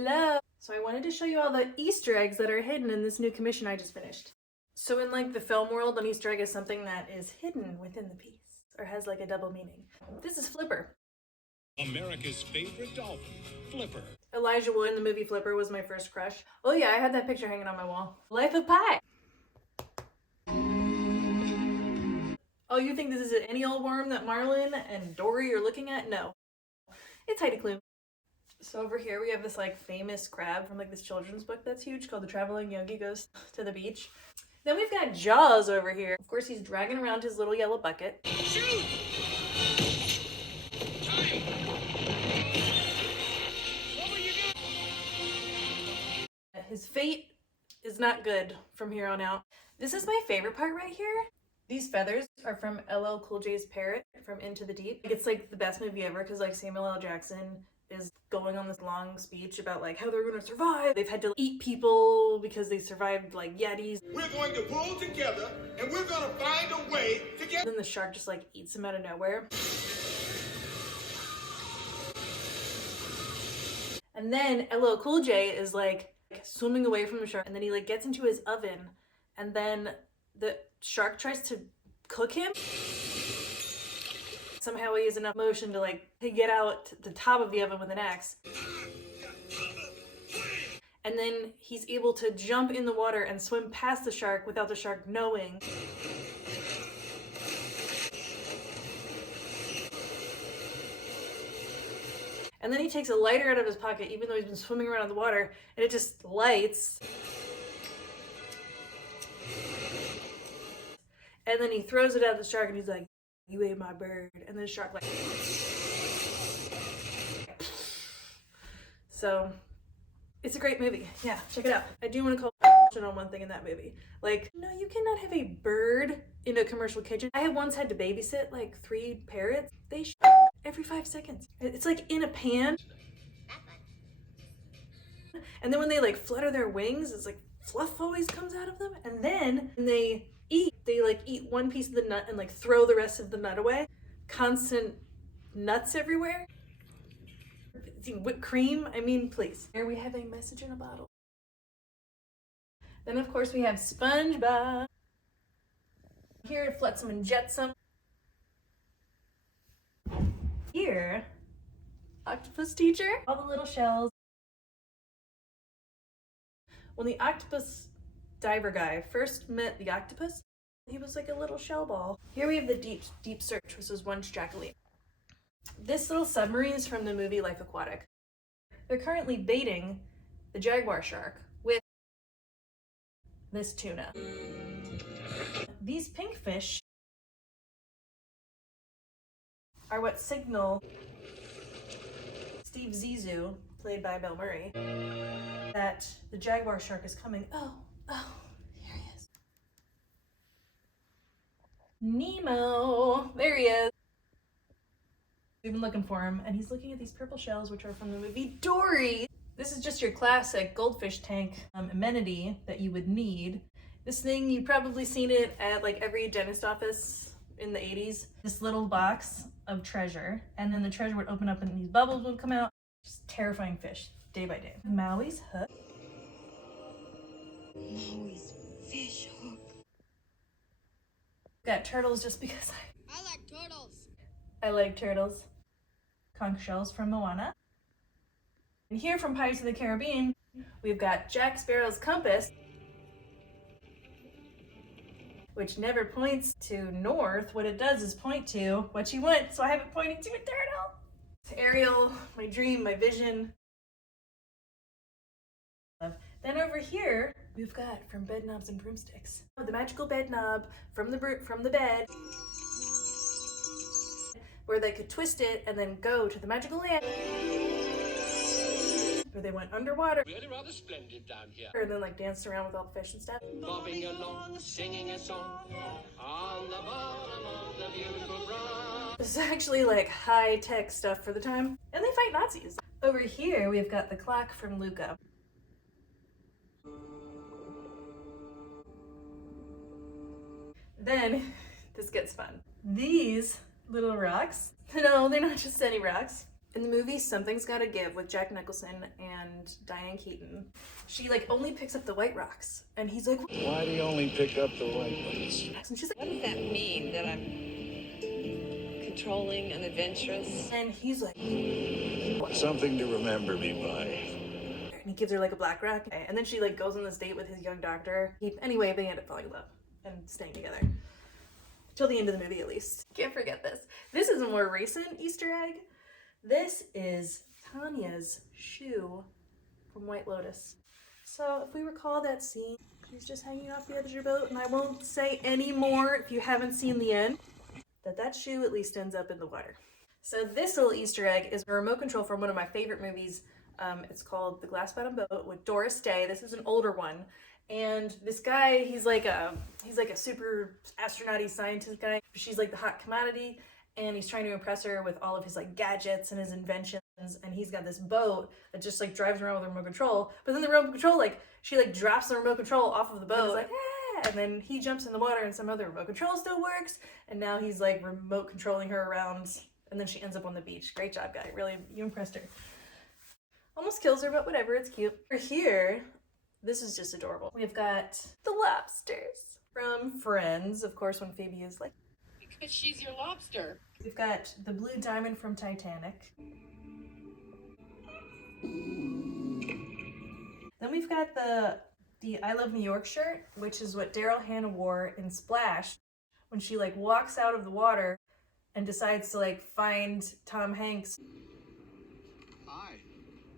Hello! So I wanted to show you all the Easter eggs that are hidden in this new commission I just finished. So in like the film world, an Easter egg is something that is hidden within the piece, or has like a double meaning. This is Flipper. America's favorite dolphin, Flipper. Elijah Wood in the movie Flipper was my first crush. Oh yeah, I had that picture hanging on my wall. Life of Pi! Oh, you think this is any old worm that Marlin and Dory are looking at? No. It's Heidi Klum. So over here we have this like famous crab from like this children's book that's huge called The Traveling Yogi Goes to the Beach. Then we've got Jaws over here. Of course he's dragging around his little yellow bucket. Shoot! Time! What were you doing? His fate is not good from here on out. This is my favorite part right here. These feathers are from LL Cool J's Parrot from Into the Deep. It's like the best movie ever because like Samuel L. Jackson is going on this long speech about like how they're gonna survive. They've had to eat people because they survived like yetis. We're going to pull together and we're gonna find a way to get. Then the shark just like eats him out of nowhere. And then LL Cool J is like swimming away from the shark, and then he like gets into his oven, and then the shark tries to cook him. Somehow he has enough motion to like to get out the top of the oven with an axe. And then he's able to jump in the water and swim past the shark without the shark knowing. And then he takes a lighter out of his pocket, even though he's been swimming around in the water, and it just lights. And then he throws it at the shark, and he's like, "You ate my bird." And then the shark like... So, it's a great movie. Yeah, check it out. I do want to call on one thing in that movie. Like, no, you cannot have a bird in a commercial kitchen. I have once had to babysit like 3 parrots. They every 5 seconds. It's like in a pan. And then when they like flutter their wings, it's like fluff always comes out of them. And then when they like eat one piece of the nut and like throw the rest of the nut away. Constant nuts everywhere. Whipped cream, I mean, please. Here we have a message in a bottle. Then of course we have SpongeBob. Here, Flotsam and Jetsam. Here, Octopus Teacher. All the little shells. When the octopus diver guy first met the octopus, he was like a little shell ball. Here we have the deep search, which was once Jacqueline. This little submarine is from the movie Life Aquatic. They're currently baiting the jaguar shark with this tuna. These pink fish are what signal Steve Zissou, played by Bill Murray, that the jaguar shark is coming. Oh, here he is. Nemo, there he is. We've been looking for him, and he's looking at these purple shells, which are from the movie Dory. This is just your classic goldfish tank amenity that you would need. This thing, you've probably seen it at like every dentist office in the 80s. This little box of treasure, and then the treasure would open up and these bubbles would come out. Just terrifying fish, day by day. Maui's hook. Maui's fish hook. Got turtles just because I like turtles. I like turtles. Conch shells from Moana. And here from Pirates of the Caribbean, we've got Jack Sparrow's compass, which never points to north. What it does is point to what you want, so I have it pointing to a turtle. Ariel, my dream, my vision. Then over here, we've got from Bed Knobs and Broomsticks. The magical bed knob from the bed, where they could twist it and then go to the magical land, where they went underwater. Really rather splendid down here. And then like danced around with all the fish and stuff. Bobbing along, singing a song on the bottom of the beautiful brown. This is actually like high-tech stuff for the time. And they fight Nazis. Over here, we've got the clock from Luca. Then, this gets fun. These little rocks, no, they're not just any rocks. In the movie Something's Gotta Give with Jack Nicholson and Diane Keaton, she like only picks up the white rocks. And he's like, Why do you only pick up the white ones? and she's like, What does that mean? That I'm controlling and adventurous? and he's like, Something to remember me by. and he gives her like a black rock. And then she like goes on this date with his young doctor. Anyway, they end up falling in love and staying together. Till the end of the movie, at least. Can't forget this. This is a more recent Easter egg. This is Tanya's shoe from White Lotus. So if we recall that scene, he's just hanging off the edge of your boat, and I won't say any more if you haven't seen the end, that shoe at least ends up in the water. So this little Easter egg is a remote control from one of my favorite movies. It's called The Glass Bottom Boat with Doris Day. This is an older one. And this guy, he's like a super astronaut-y scientist guy. She's like the hot commodity, and he's trying to impress her with all of his like gadgets and his inventions. And he's got this boat that just like drives around with a remote control. But then the remote control, like she like drops the remote control off of the boat. And it's like, ah! And then he jumps in the water, and some other remote control still works. And now he's like remote controlling her around. And then she ends up on the beach. Great job, guy. Really, you impressed her. Almost kills her, but whatever. It's cute. Over here. This is just adorable. We've got the lobsters from Friends, of course, when Phoebe is like, Because she's your lobster. we've got the blue diamond from Titanic. Then we've got the I Love New York shirt, which is what Daryl Hannah wore in Splash when she like walks out of the water and decides to like find Tom Hanks. Hi.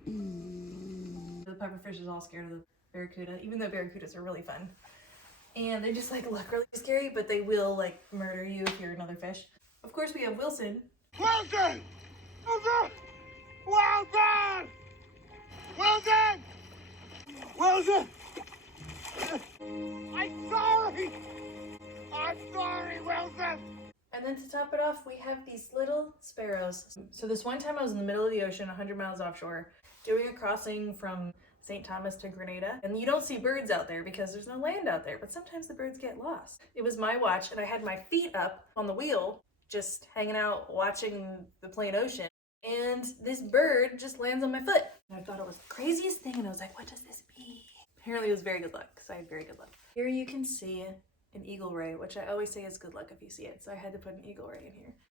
The pufferfish is all scared of the barracuda, even though barracudas are really fun. And they just like look really scary, but they will like murder you if you're another fish. Of course, we have Wilson. Wilson! Wilson! Wilson! Wilson! Wilson! I'm sorry! I'm sorry, Wilson! And then to top it off, we have these little sparrows. So this one time I was in the middle of the ocean, 100 miles offshore, doing a crossing from St. Thomas to Grenada. And you don't see birds out there because there's no land out there, but sometimes the birds get lost. It was my watch, and I had my feet up on the wheel, just hanging out, watching the plain ocean. And this bird just lands on my foot. And I thought it was the craziest thing, and I was like, what does this mean? Apparently it was very good luck, because I had very good luck. Here you can see an eagle ray, which I always say is good luck if you see it, so I had to put an eagle ray in here.